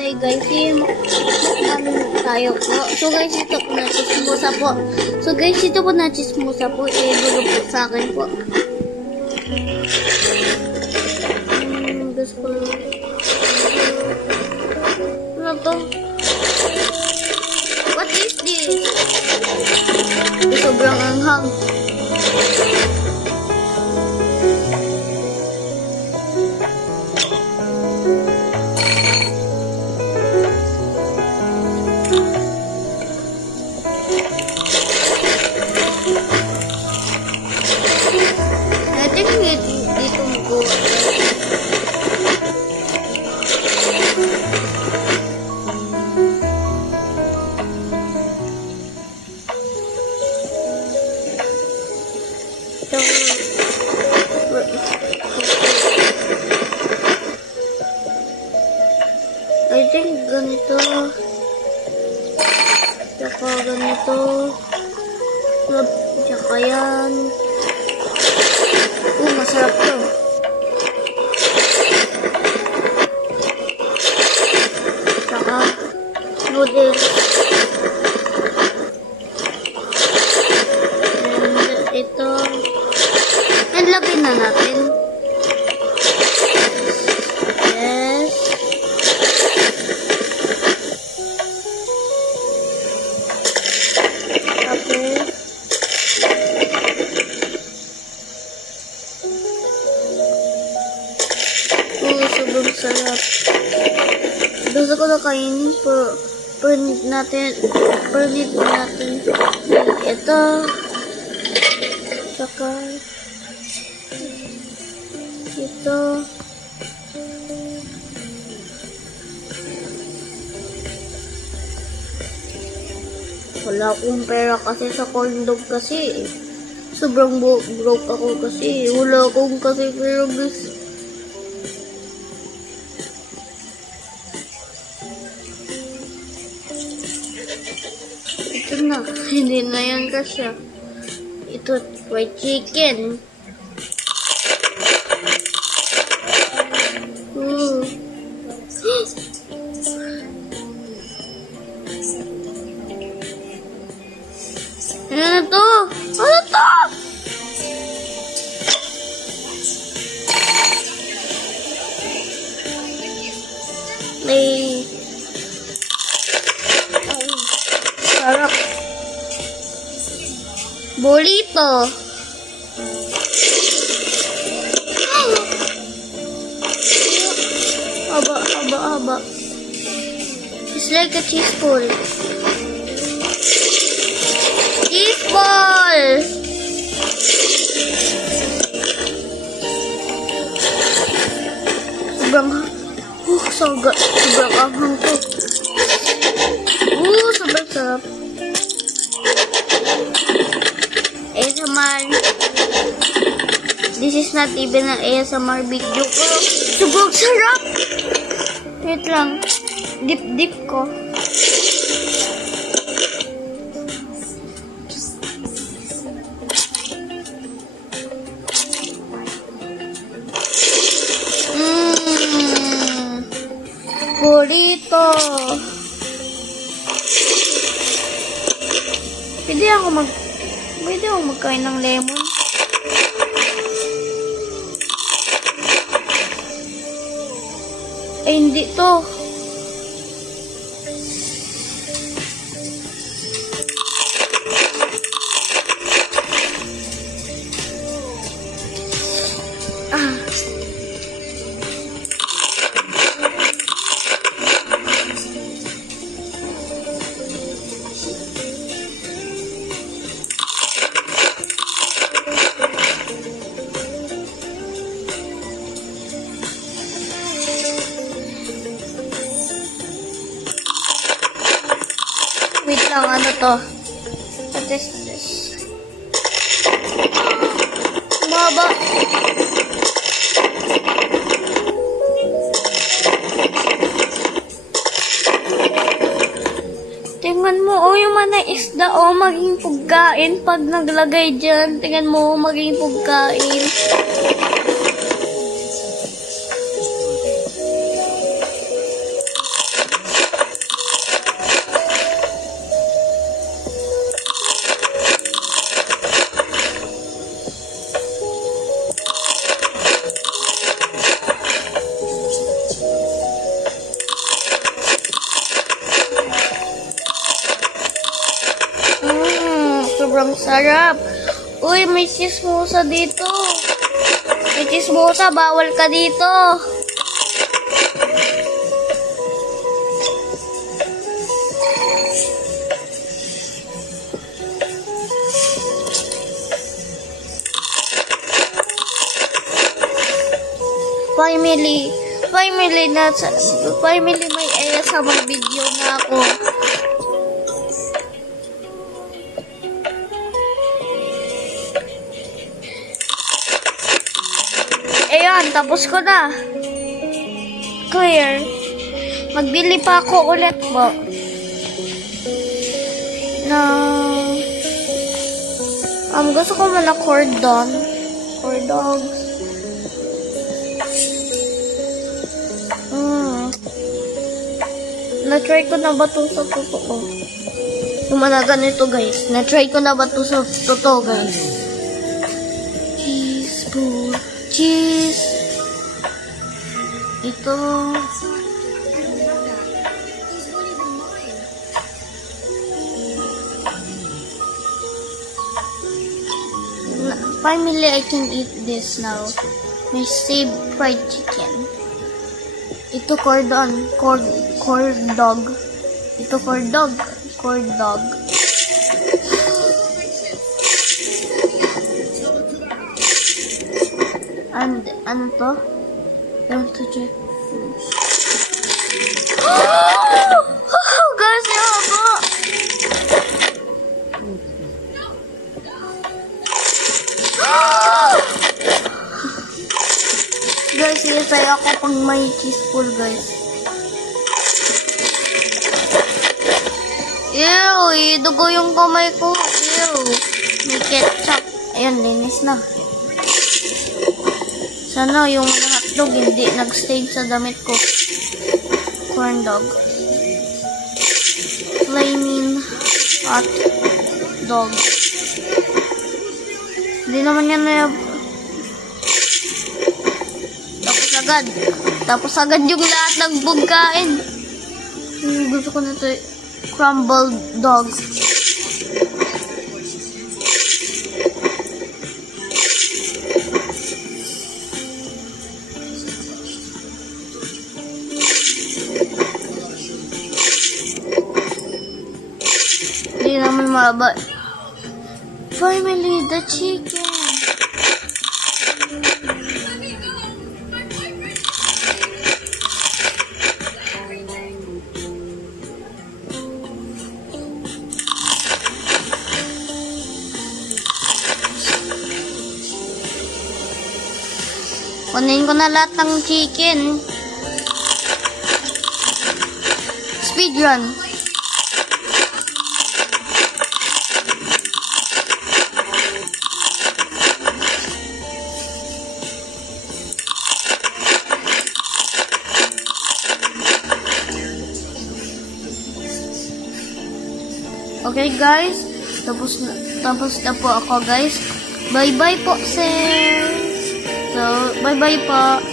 today guys, tayo po. So guys, ito po na chismosa po. So guys, ito po na chismosa po. I-gulo po sa akin po. Gusto ko. Ano to? What is this? Sobrang anghang. Dito mo I think ganito. Tsaka ganito. Tsaka yan. Masarap to. Tsaka noodles. And ito. And lagay na natin. Yes. Tapos sobrang sarap. Gusto ko na kainin per-need natin ito saka ito wala akong pera kasi sa corn dog kasi sobrang broke ako kasi wala akong kasi pera guys. Ito na, hindi na yan kasi. Ito, fried chicken. Ano to? Ano to? May sarap. Burrito. Aba. It's like a cheese ball. Cheese ball. Sobrang anghang to. Sobrang sarap. ASMR. This is not even an ASMR video ko. Sobrang sarap. Wait lang. Dip ko. Burrito. Pwede ako magkain ng lemon. Ay, hindi to. Wait lang, ano to? What is this? Maba. Tingnan mo, yung mga isda, maging pagkain pag naglagay dyan. Tingnan mo, maging pagkain. sobrang sarap. Uy, may chismosa dito. May chismosa, bawal ka dito. Family may ASMR video na ako. Ayan, tapos ko na. Clear. Magbili pa ako ulit po. Gusto ko muna cordon. Cordogs. Na-try ko na ba ito sa totoo? Yung mga ganito guys. Na-try ko na ba ito sa totoo guys? Cheese po. Cheese. Ito. Finally, I can eat this now. May save fried chicken. Ito cordon. Cord dog. Ito cord dog. Cord dog. And ano to? Don't to check. Guys, ako. Guys, isay ako pang may cheese pool, guys. Ew, dugo yung kamay ko. Ew. May ketchup. Ayan, linis na. Sana yung hotdog hindi nag-stain sa damit ko. Corn dog. Flaming hot dog. Hindi naman yan na. Tapos agad yung lahat ng pagkain. Gusto ko na ito. Crumbled dog. Hindi naman maba. Finally, the chicken. Kunin ko na lahat ng chicken. Speedrun. Okay guys, tapos na po ako guys. Bye bye po sir. So, bye bye po.